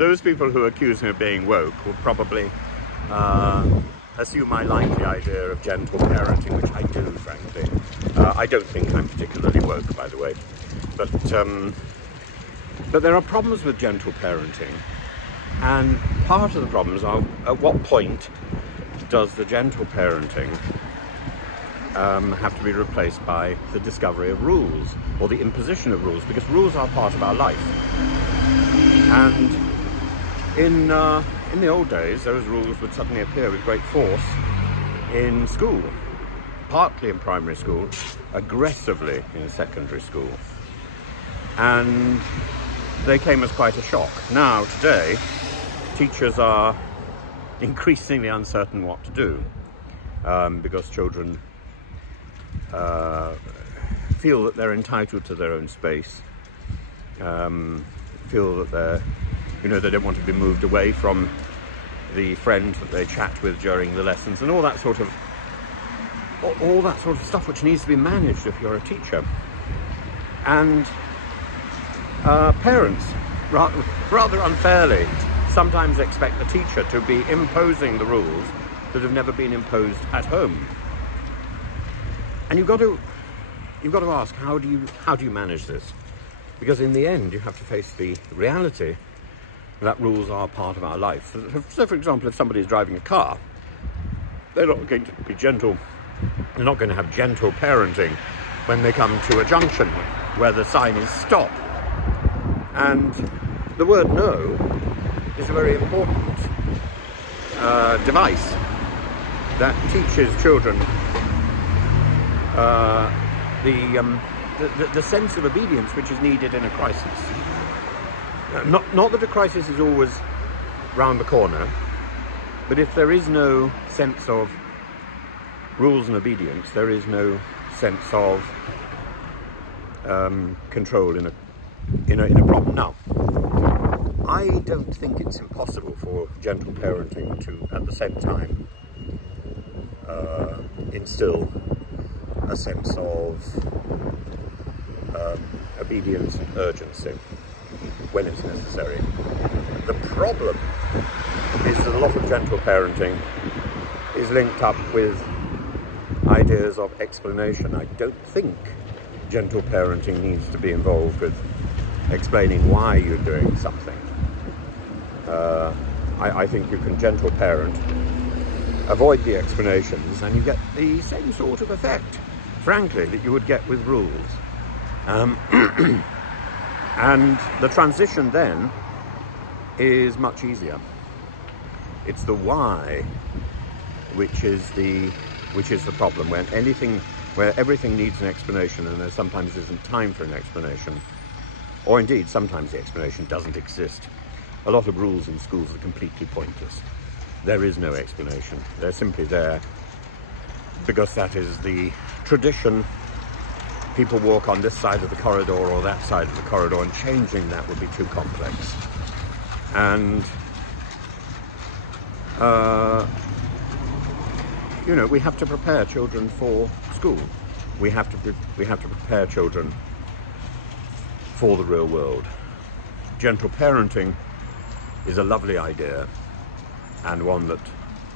those people who accuse me of being woke will probably assume I like the idea of gentle parenting, which I do, frankly. I don't think I'm particularly woke, by the way. But there are problems with gentle parenting, and part of the problems are at what point does the gentle parenting have to be replaced by the discovery of rules, or the imposition of rules, because rules are part of our life. And in the old days, those rules would suddenly appear with great force in school, partly in primary school, aggressively in secondary school. And they came as quite a shock. Now, today, teachers are increasingly uncertain what to do, because children feel that they're entitled to their own space, feel that they don't want to be moved away from the friend that they chat with during the lessons, and all that sort of stuff which needs to be managed if you're a teacher. And parents, rather unfairly, sometimes expect the teacher to be imposing the rules that have never been imposed at home. And you've got to ask, how do you manage this? Because in the end, you have to face the reality that rules are part of our life. So, for example, if somebody's driving a car, they're not going to be gentle. They're not going to have gentle parenting when they come to a junction where the sign is stop. And the word no is a very important device that teaches children the sense of obedience which is needed in a crisis. Not that a crisis is always round the corner, but if there is no sense of rules and obedience, there is no sense of control in a problem. Now, I don't think it's impossible for gentle parenting to, at the same time, instill a sense of obedience and urgency when it's necessary. The problem is that a lot of gentle parenting is linked up with ideas of explanation. I don't think gentle parenting needs to be involved with explaining why you're doing something. I think you can gentle parent, avoid the explanations, and you get the same sort of effect, frankly, that you would get with rules. And the transition then is much easier. It's the why which is the problem, where everything needs an explanation and there sometimes isn't time for an explanation, or indeed sometimes the explanation doesn't exist. A lot of rules in schools are completely pointless. There is no explanation. They're simply there because that is the tradition. People walk on this side of the corridor or that side of the corridor, and changing that would be too complex. And we have to prepare children for school. We have to prepare children for the real world. Gentle parenting is a lovely idea, and one that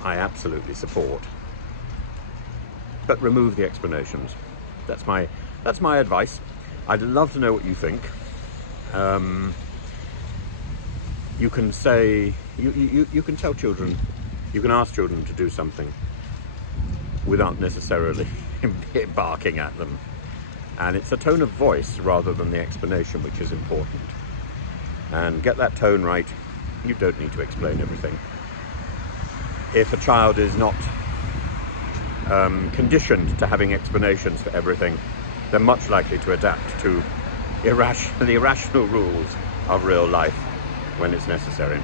I absolutely support. But remove the explanations. That's my advice. I'd love to know what you think. You can say, you can tell children, you can ask children to do something without necessarily barking at them. And it's a tone of voice rather than the explanation which is important. And get that tone right. You don't need to explain everything. If a child is not conditioned to having explanations for everything, they're much likely to adapt to the irrational rules of real life when it's necessary.